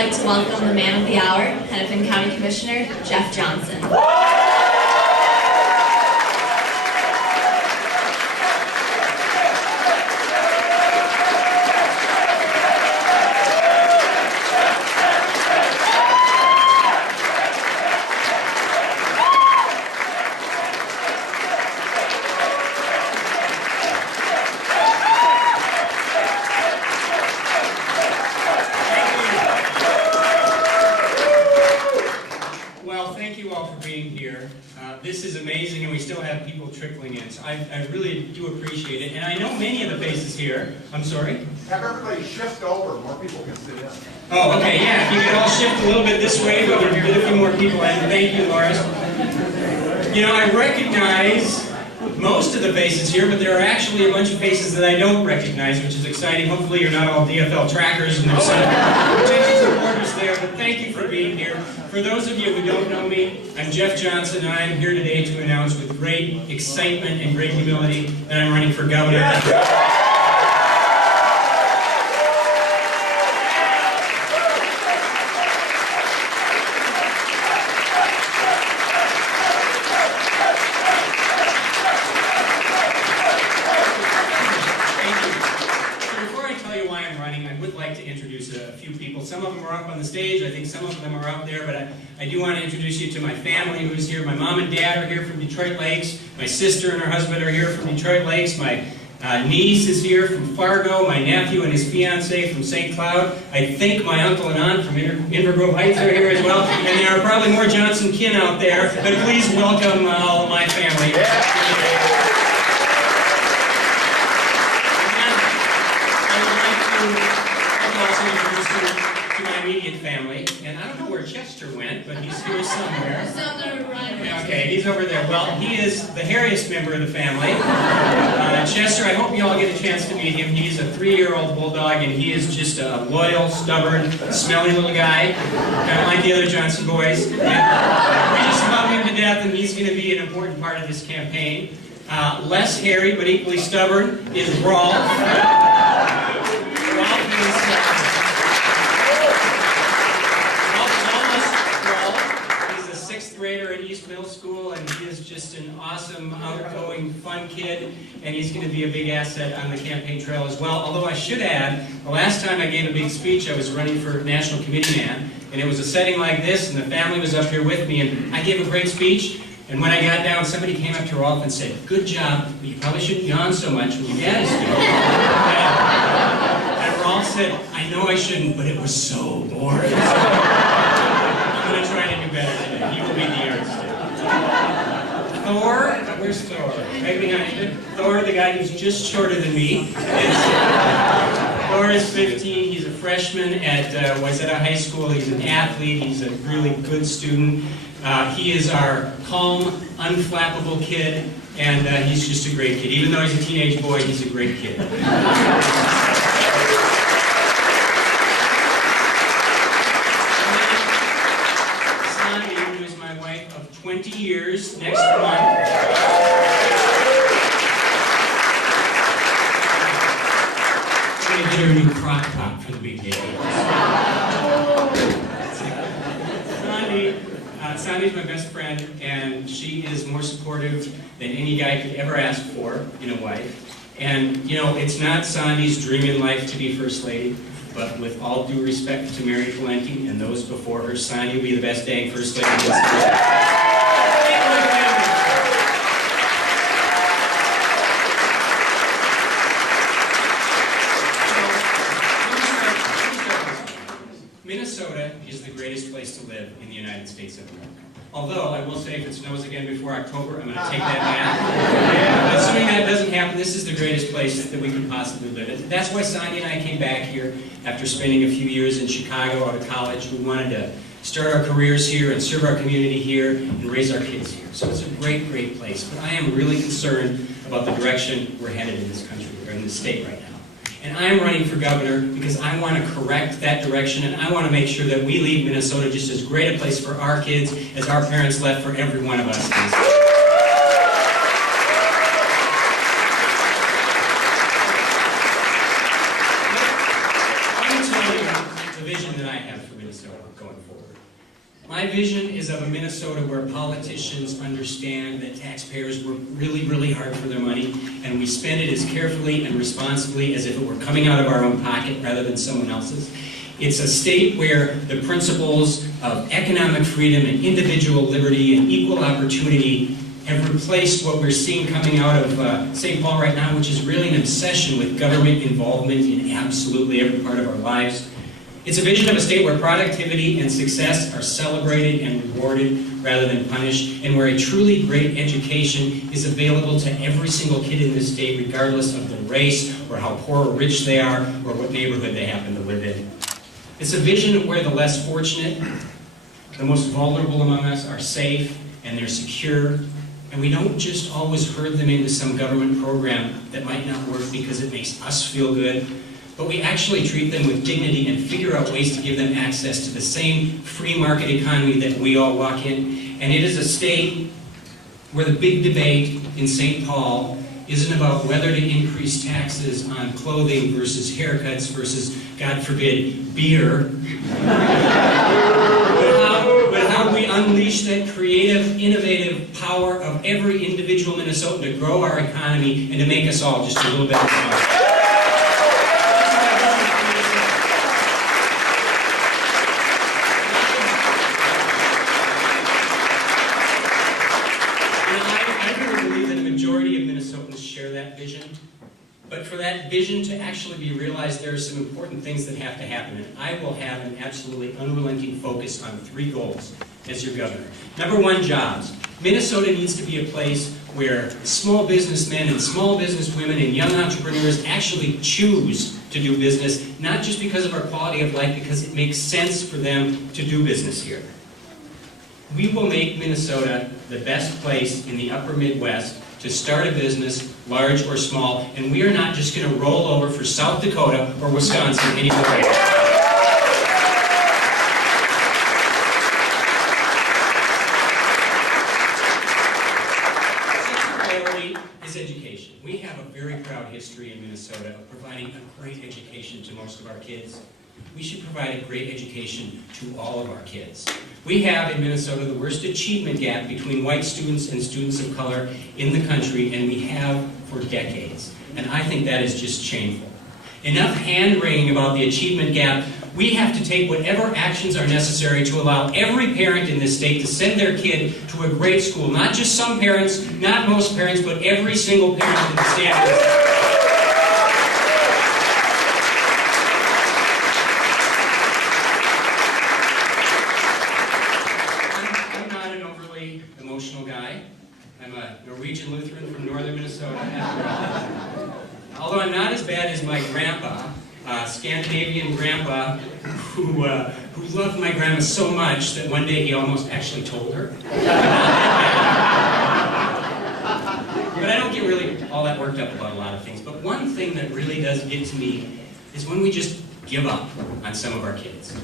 like to welcome the man of the hour, Hennepin County Commissioner Jeff Johnson. This is amazing, and we still have people trickling in, so I really do appreciate it. And I know many of the faces here. I'm sorry? Have everybody shift over, more people can sit in. Oh, okay, yeah, if you could all shift a little bit this way, but we'll get a few more people in. Thank you, Loris. You know, I recognize most of the faces here, but there are actually a bunch of faces that I don't recognize, which is exciting. Hopefully you're not all DFL trackers and there's some potential supporters there, but thank you for being here. For those of you who don't know me, I'm Jeff Johnson, and I am here today to announce with great excitement and great humility that I'm running for governor. Some of them are up on the stage, I think some of them are up there, but I do want to introduce you to my family who's here. My mom and dad are here from Detroit Lakes. My sister and her husband are here from Detroit Lakes. My niece is here from Fargo. My nephew and his fiancée from St. Cloud. I think my uncle and aunt from Inver Grove Heights are here as well. And there are probably more Johnson kin out there, but please welcome all of my family. Immediate family, and I don't know where Chester went, but he's here somewhere. Okay, he's over there. Well, he is the hairiest member of the family. Chester, I hope you all get a chance to meet him. He's a 3-year-old bulldog, and he is just a loyal, stubborn, smelly little guy, kind of like the other Johnson boys. And we just love him to death, and he's going to be an important part of this campaign. Less hairy, but equally stubborn, is Rolf. Rolf is... grader at East Middle School, and he is just an awesome, outgoing, fun kid, and he's going to be a big asset on the campaign trail as well. Although I should add, the last time I gave a big speech, I was running for National Committee Man, and it was a setting like this, and the family was up here with me, and I gave a great speech, and when I got down, somebody came up to Rolf and said, "Good job, but you probably shouldn't yawn so much when your dad is doing it." And Rolf said, "I know I shouldn't, but it was so boring." I'm going to try to do better today. He will be the yardstick. Thor, where's Thor? Right behind you. Thor, the guy who's just shorter than me. Thor is 15. He's a freshman at Wayzata High School. He's an athlete. He's a really good student. He is our calm, unflappable kid, and he's just a great kid. Even though he's a teenage boy, he's a great kid. Sandy, who is my wife of 20 years next month. I'm going to get her a new crock pot for the big day. Sandy's my best friend, and she is more supportive than any guy could ever ask for in a wife. And, you know, it's not Sandy's dream in life to be First Lady, but with all due respect to Mary Valenti and those before her, Sandy will be the best dang First Lady in this country. Minnesota is the greatest place to live in the United States of America. Although, I will say, if it snows again before October, I'm going to take that back. Assuming that doesn't happen, this is the greatest place that we could possibly live in. That's why Sandy and I came back here after spending a few years in Chicago out of college. We wanted to start our careers here and serve our community here and raise our kids here. So it's a great, great place. But I am really concerned about the direction we're headed in this country, or in this state right now. And I'm running for governor because I want to correct that direction, and I want to make sure that we leave Minnesota just as great a place for our kids as our parents left for every one of us. Let me tell you the vision that I have for Minnesota. Minnesota where politicians understand that taxpayers work really, really hard for their money, and we spend it as carefully and responsibly as if it were coming out of our own pocket rather than someone else's. It's a state where the principles of economic freedom and individual liberty and equal opportunity have replaced what we're seeing coming out of St. Paul right now, which is really an obsession with government involvement in absolutely every part of our lives. It's a vision of a state where productivity and success are celebrated and rewarded rather than punished, and where a truly great education is available to every single kid in this state, regardless of their race or how poor or rich they are or what neighborhood they happen to live in. It's a vision where the less fortunate, the most vulnerable among us are safe and they're secure, and we don't just always herd them into some government program that might not work because it makes us feel good, but we actually treat them with dignity and figure out ways to give them access to the same free market economy that we all walk in. And it is a state where the big debate in St. Paul isn't about whether to increase taxes on clothing versus haircuts versus, God forbid, beer, but how we unleash that creative, innovative power of every individual Minnesotan to grow our economy and to make us all just a little bit smarter. But for that vision to actually be realized, there are some important things that have to happen. And I will have an absolutely unrelenting focus on 3 goals as your governor. Number 1, jobs. Minnesota needs to be a place where small businessmen and small businesswomen and young entrepreneurs actually choose to do business, not just because of our quality of life, because it makes sense for them to do business here. We will make Minnesota the best place in the upper Midwest to start a business, large or small, and we are not just going to roll over for South Dakota or Wisconsin anymore. Second priority is education. We have a very proud history in Minnesota of providing a great education to most of our kids. We should provide a great education to all of our kids. We have in Minnesota the worst achievement gap between white students and students of color in the country, and we have for decades. And I think that is just shameful. Enough hand-wringing about the achievement gap. We have to take whatever actions are necessary to allow every parent in this state to send their kid to a great school. Not just some parents, not most parents, but every single parent in the state of Minnesota. I'm a Norwegian Lutheran from northern Minnesota, after all. Although I'm not as bad as my grandpa, Scandinavian grandpa, who loved my grandma so much that one day he almost actually told her. But I don't get really all that worked up about a lot of things. But one thing that really does get to me is when we just give up on some of our kids.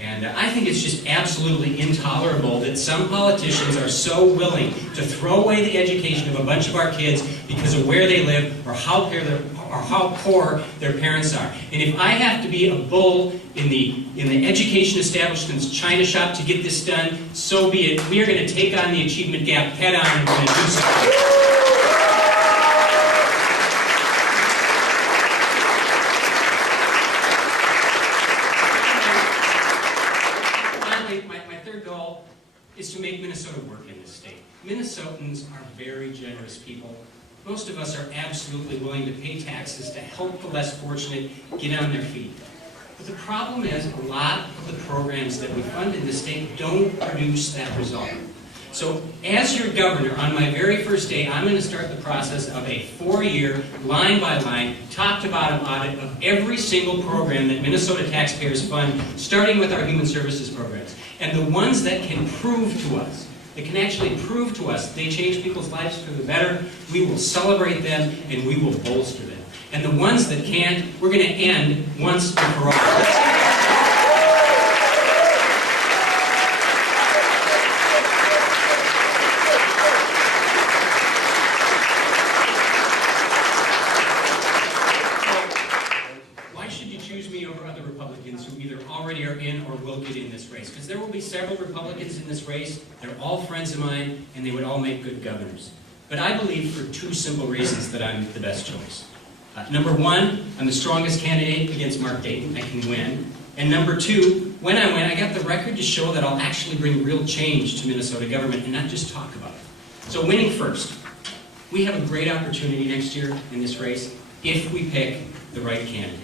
And I think it's just absolutely intolerable that some politicians are so willing to throw away the education of a bunch of our kids because of where they live or how poor their parents are. And if I have to be a bull in the education establishment's china shop to get this done, so be it. We are going to take on the achievement gap head on and we're going to do something. Is to make Minnesota work in this state. Minnesotans are very generous people. Most of us are absolutely willing to pay taxes to help the less fortunate get on their feet. But the problem is a lot of the programs that we fund in the state don't produce that result. So as your governor, on my very first day, I'm going to start the process of a 4-year, line-by-line, top-to-bottom audit of every single program that Minnesota taxpayers fund, starting with our human services programs. And the ones that can prove to us, that can actually prove to us they change people's lives for the better, we will celebrate them and we will bolster them. And the ones that can't, we're going to end once and for all. Already are in or will get in this race, because there will be several Republicans in this race. They're all friends of mine, and they would all make good governors. But I believe for two simple reasons that I'm the best choice. Number one, I'm the strongest candidate against Mark Dayton. I can win. And number two, when I win, I got the record to show that I'll actually bring real change to Minnesota government and not just talk about it. So winning first. We have a great opportunity next year in this race if we pick the right candidate.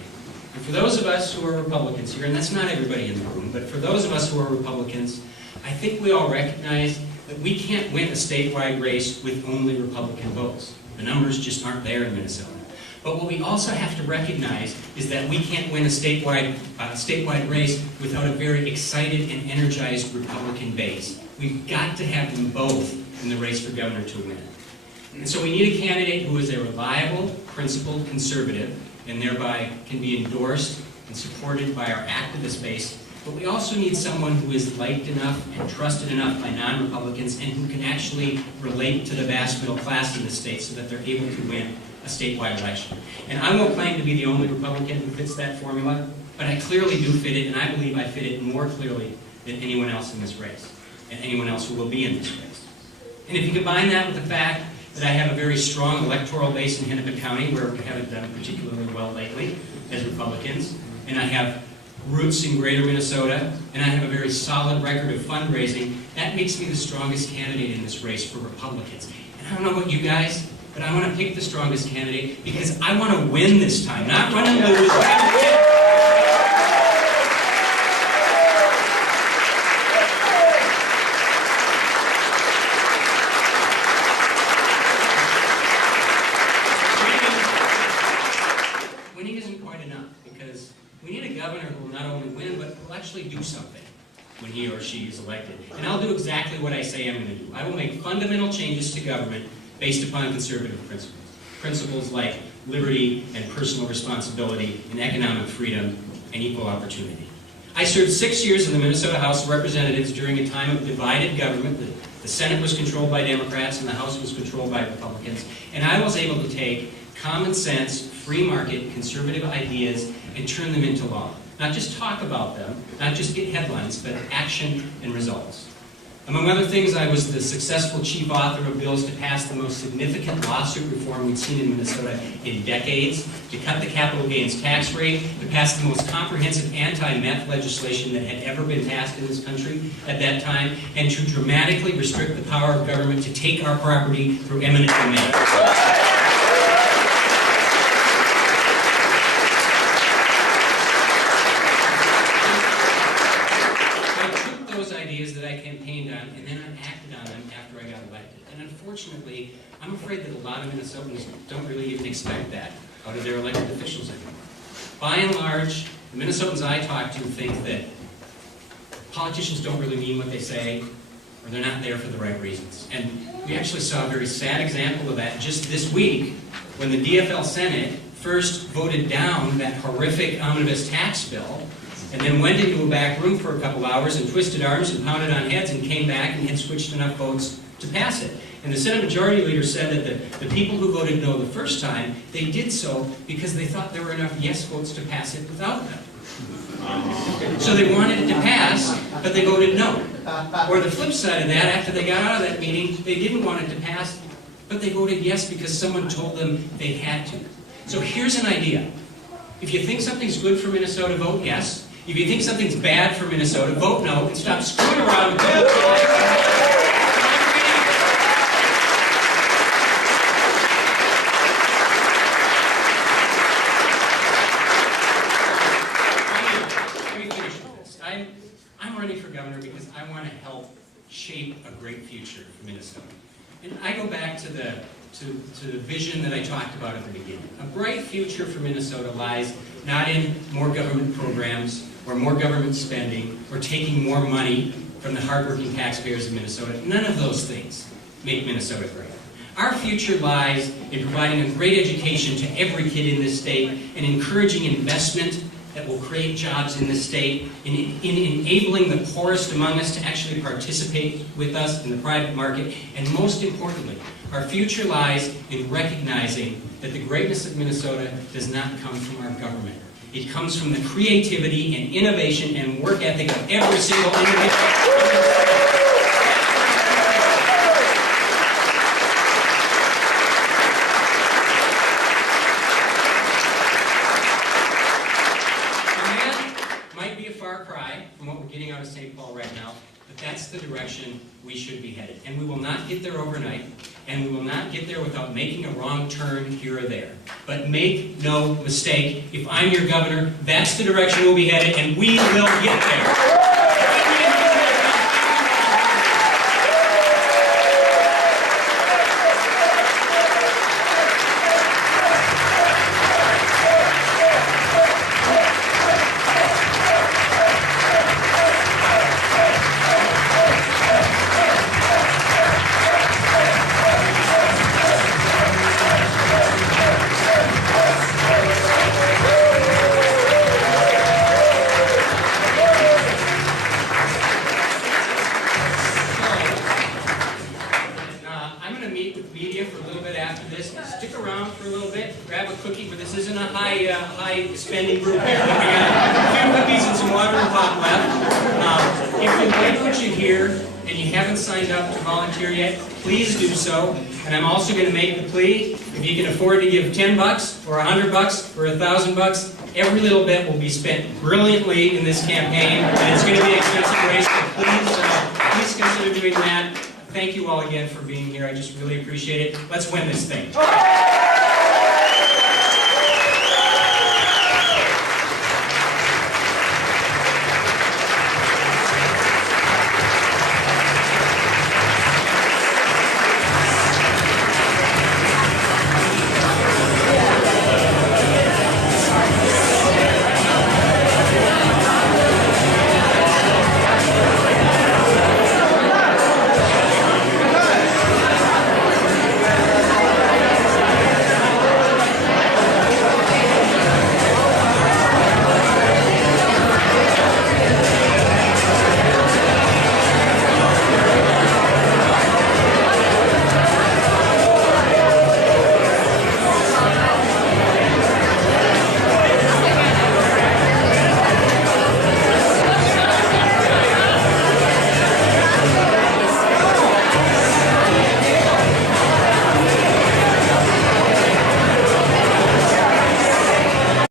And for those of us who are Republicans here, and that's not everybody in the room, but for those of us who are Republicans, I think we all recognize that we can't win a statewide race with only Republican votes. The numbers just aren't there in Minnesota. But what we also have to recognize is that we can't win a statewide race without a very excited and energized Republican base. We've got to have them both in the race for governor to win. And so we need a candidate who is a reliable, principled conservative, and thereby can be endorsed and supported by our activist base. But we also need someone who is liked enough and trusted enough by non-Republicans and who can actually relate to the vast middle class in the state so that they're able to win a statewide election. And I won't claim to be the only Republican who fits that formula, but I clearly do fit it, and I believe I fit it more clearly than anyone else in this race, and anyone else who will be in this race. And if you combine that with the fact that I have a very strong electoral base in Hennepin County, where we haven't done particularly well lately as Republicans, and I have roots in greater Minnesota, and I have a very solid record of fundraising, that makes me the strongest candidate in this race for Republicans. And I don't know about you guys, but I want to pick the strongest candidate because I want to win this time, not run and lose. Winning isn't quite enough because we need a governor who will not only win, but will actually do something when he or she is elected. And I'll do exactly what I say I'm going to do. I will make fundamental changes to government based upon conservative principles. Principles like liberty and personal responsibility and economic freedom and equal opportunity. I served 6 years in the Minnesota House of Representatives during a time of divided government. The Senate was controlled by Democrats and the House was controlled by Republicans. And I was able to take common sense, free market, conservative ideas and turn them into law. Not just talk about them, not just get headlines, but action and results. Among other things, I was the successful chief author of bills to pass the most significant lawsuit reform we'd seen in Minnesota in decades, to cut the capital gains tax rate, to pass the most comprehensive anti-meth legislation that had ever been passed in this country at that time, and to dramatically restrict the power of government to take our property through eminent domain. That I campaigned on, and then I acted on them after I got elected. And unfortunately, I'm afraid that a lot of Minnesotans don't really even expect that out of their elected officials anymore. By and large, the Minnesotans I talk to think that politicians don't really mean what they say, or they're not there for the right reasons. And we actually saw a very sad example of that just this week when the DFL Senate first voted down that horrific omnibus tax bill, and then went into a back room for a couple hours and twisted arms and pounded on heads and came back and had switched enough votes to pass it. And the Senate Majority Leader said that the people who voted no the first time, they did so because they thought there were enough yes votes to pass it without them. So they wanted it to pass, but they voted no. Or the flip side of that, after they got out of that meeting, they didn't want it to pass, but they voted yes because someone told them they had to. So here's an idea. If you think something's good for Minnesota, vote yes. If you think something's bad for Minnesota, vote no and stop screwing around with it. Let me finish with this. I'm running for governor because I want to help shape a great future for Minnesota. And I go back to the vision that I talked about at the beginning. A bright future for Minnesota lies not in more government programs, or more government spending, or taking more money from the hardworking taxpayers of Minnesota. None of those things make Minnesota great. Our future lies in providing a great education to every kid in this state and encouraging investment that will create jobs in this state, in enabling the poorest among us to actually participate with us in the private market, and most importantly, our future lies in recognizing that the greatness of Minnesota does not come from our government. It comes from the creativity and innovation and work ethic of every single individual. From what we're getting out of St. Paul right now, but that's the direction we should be headed. And we will not get there overnight, and we will not get there without making a wrong turn here or there. But make no mistake, if I'm your governor, that's the direction we'll be headed, and we will get there. Stick around for a little bit, grab a cookie, but this isn't a high spending group here. We got a few cookies and some water and pop left. If you like what you hear and you haven't signed up to volunteer yet, please do so. And I'm also going to make the plea, if you can afford to give $10 or $100 or $1,000, every little bit will be spent brilliantly in this campaign, and it's going to be expensive waste, so please consider doing that. Thank you all again for being here. I just really appreciate it. Let's win this thing.